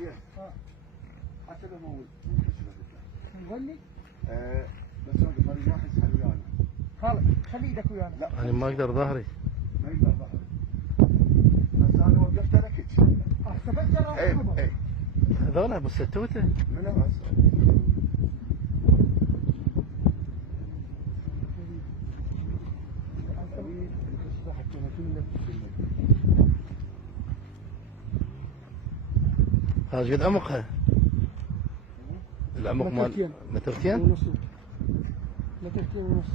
زين حتى لو مو نقول لي بس انا طريق واحد يسحب ويانا. خلاص خلي ايدك ويانا. لا يعني ما اقدر ظهري. ما يقدر ظهري. بس انا وقفت ركض. تفجر اي هذول ابو الستوته. من بس هذا قد عمقها؟ العمق مال مترتين ونص. مترتين ونص.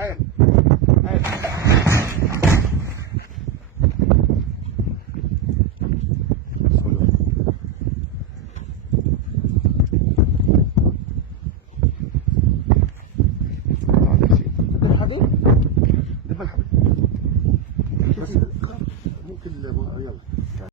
حيل